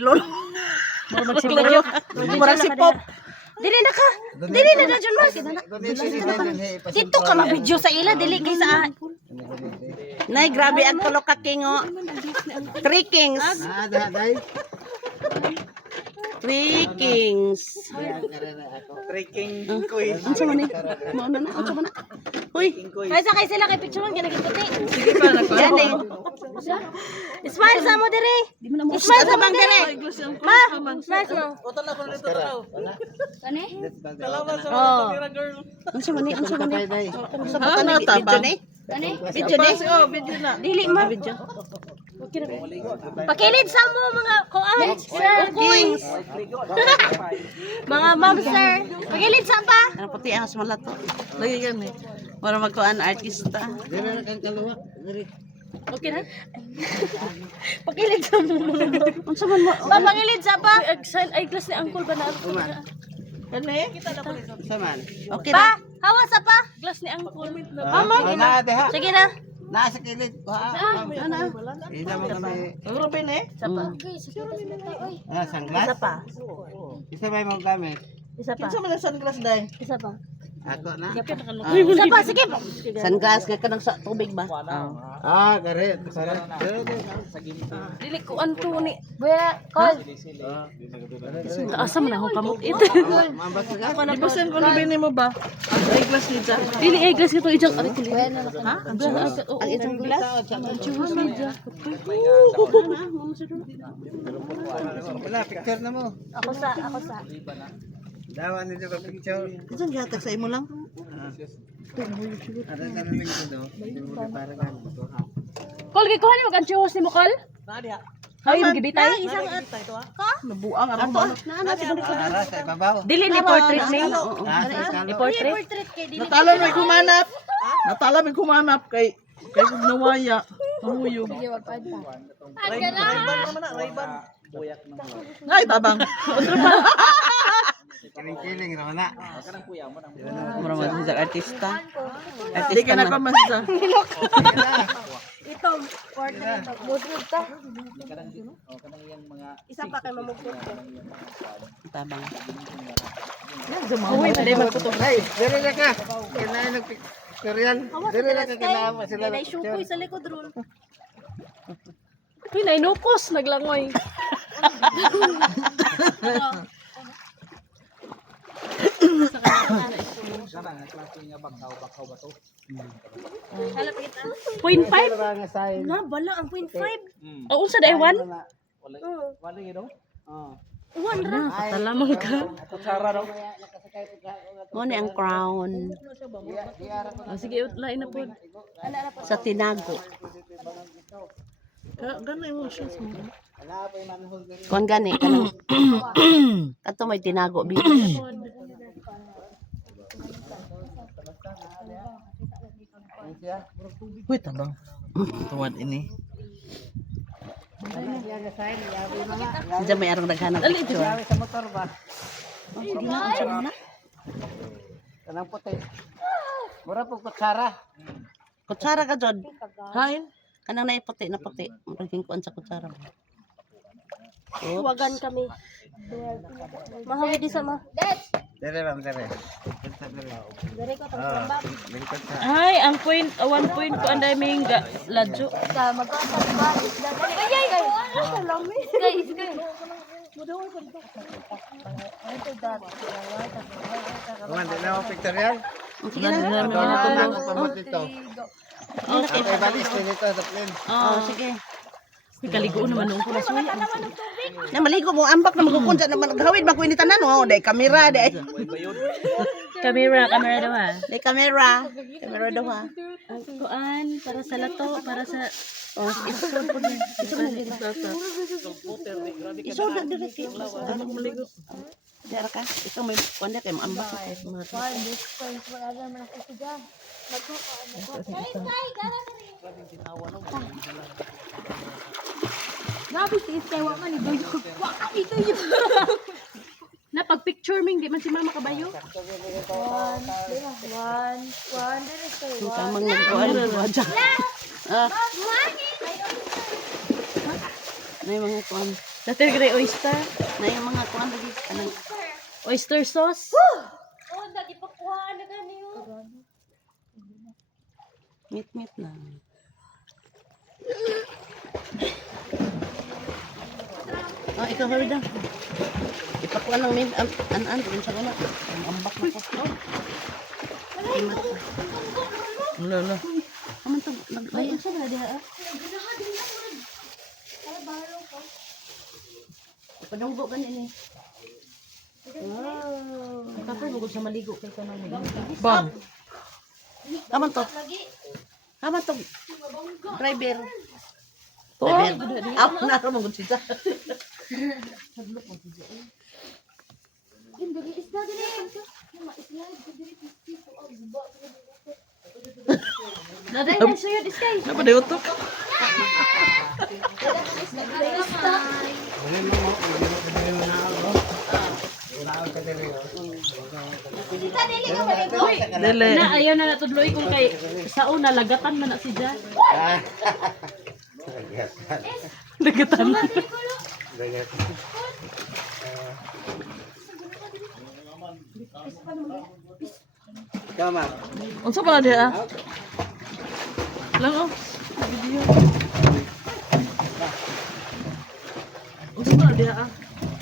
Lolo. Murag si Pop. Dili na ka. Dili na Jun Mark. Dito ka mag-video sa ila dili kay sa Nay, grabe ang tulo ka kingo. Three kings. Three kings. Trekking koy. Unsa man ni? Mao na na, unsa man na? Hoy, Kay sa kay sila kay picturean kay nagputi. Sige pa na yan eh. Smile sa mo dire. Smile sa bang dire. Ma, smile mo. Utol na ko nito tanaw. Kani? Salamat sa Oh. kamera girl. Unsa man ni? Unsa man ni? Unsa Ah, man ni? nata Video ba? ni? Kani? Video ni? Oh, video na. Dili ma. Video. Pakilid sa mo mga kuan. Sir Kings. Mga ma'am sir. Pakilid sa pa. Ano puti ang malato. Lagi yan eh. Para magkuan artista. Okay na? Pakilid sa mo. Unsa man mo? Pakilid sa pa. Ay glass ni uncle ba na? Ano eh? Kita na ko nito. Okay Pa, na. hawa sa pa. Glass ni uncle. Mama. Sige na. Nasa kilid. Ina mo kami. Ang Ruben eh. Sunglass? Isa pa. Isa ba yung gamit? Isa pa. Kinsa man ang sunglass dai? Isa pa. Ako na. Isa pa, sige. Sunglass nga kanang sa tubig ba? Gari. Dili ko anto ni. Buya, call. Asa man ako kamot ito. Mambas na ka? Di ba sen ko Ruben mo ba? Ay glass ni Jack. Dili ay glass ito ijak ari kili. Ha? Ang itong glass? Wala, picture na mo. Ako sa. Dawan nito ka picture. Unsa gihatag sa imo lang? Ada tanong ko do. Para kan. Call kay kuha ni mag-anchos ni mo call. Ay, gibitay. Nabuang ang ba? Para sa ibabaw. Dili ni portrait ni. Sa Ni iskalo. portrait. Natala may kumanap. Natala may kumanap kay nawaya. Mahuyog. Ay, tabang. Kiling-kiling raw na. Mura man sa artista. Hindi ka na kamasa. Ito, portrait. Budrud ta. Isa pa kay mamugtod ko. Tabang. Uy, pwede magputok. Ay, dere na ka. Kinain ng picture yan. Dere na ka kinama sila. Nay sukoy sa likod ron. Uy, nainukos, naglangoy. Point five? Nga sign. Na, bala ang point five. O, unsa dahil one? One ra. Talamang ka. Kutsara daw. Mo ni ang crown Sige, lain na po. sa tinago. Ganay mo siya. Kuan gani kanang kato may tinago bi. Uy, tabang. Tuwad ini. Sa may arong naghanap picture. Sa motor ba? Sige na, unsa man na? Kanang puti. Mura po kutsara. Kutsara ka jud. Hain. Kanang naiputi na puti. Murag kuan sa kutsara. Huwagan kami. Mahawi di sama. Dere ma'am, dere. Dari ko tang bab. Lingkod sa. Ay, ang point, 1 point ko ang daming ladyo. Ka magkasal ba? Ay ay ay. Salami. Guys, guys. Kuman, di na ako picture yan. Sige na. Ito na ako pamot dito. Okay. Okay, balis din ito sa plane. Oh, sige. Kaligo naman nung pula suya. Na maligo mo ambak na magkukunsa na maghawid man ko ini tanan oh, dai kamera dai. Camera daw ha. Dai kamera. Kamera daw ha. Kuan, para sa lato, para sa... Oh, isod po niya. Isod na dire kay. Dara ka. Ikaw may kuan kay maambak ko. Nabi tis kay wa man idoy. Wa ka idoy. Na pag picture ming di man si mama kabayo. One. There is kay one. Kamang nagkuan Ah. May mga kuan. Dati gray oyster. Na yung mga kuan lagi kanang Oyster sauce. Oh, dati pa kuha na gani yun. meat na. Oh, ikaw Herda. Ipakuan ng main an din sa wala. Ang ambak na ko. Lala. Aman to naglaya. Siya na diha. Padunggo ganin eh. Kapag mo sa maligo kay kanang Bang. Aman to. Aman to. Driver. To. Ako na mo gud siya. Hindi isda dili. Nama isda dili pisto og ba. Daday na suyod iskay. Napa day utok? Dili. Na ayaw na natudloy kung kay sa una lagatan man na si Jan. Nagatan. Kama. Unsa pa na diha? Lang oh. Video. Unsa pa na diha?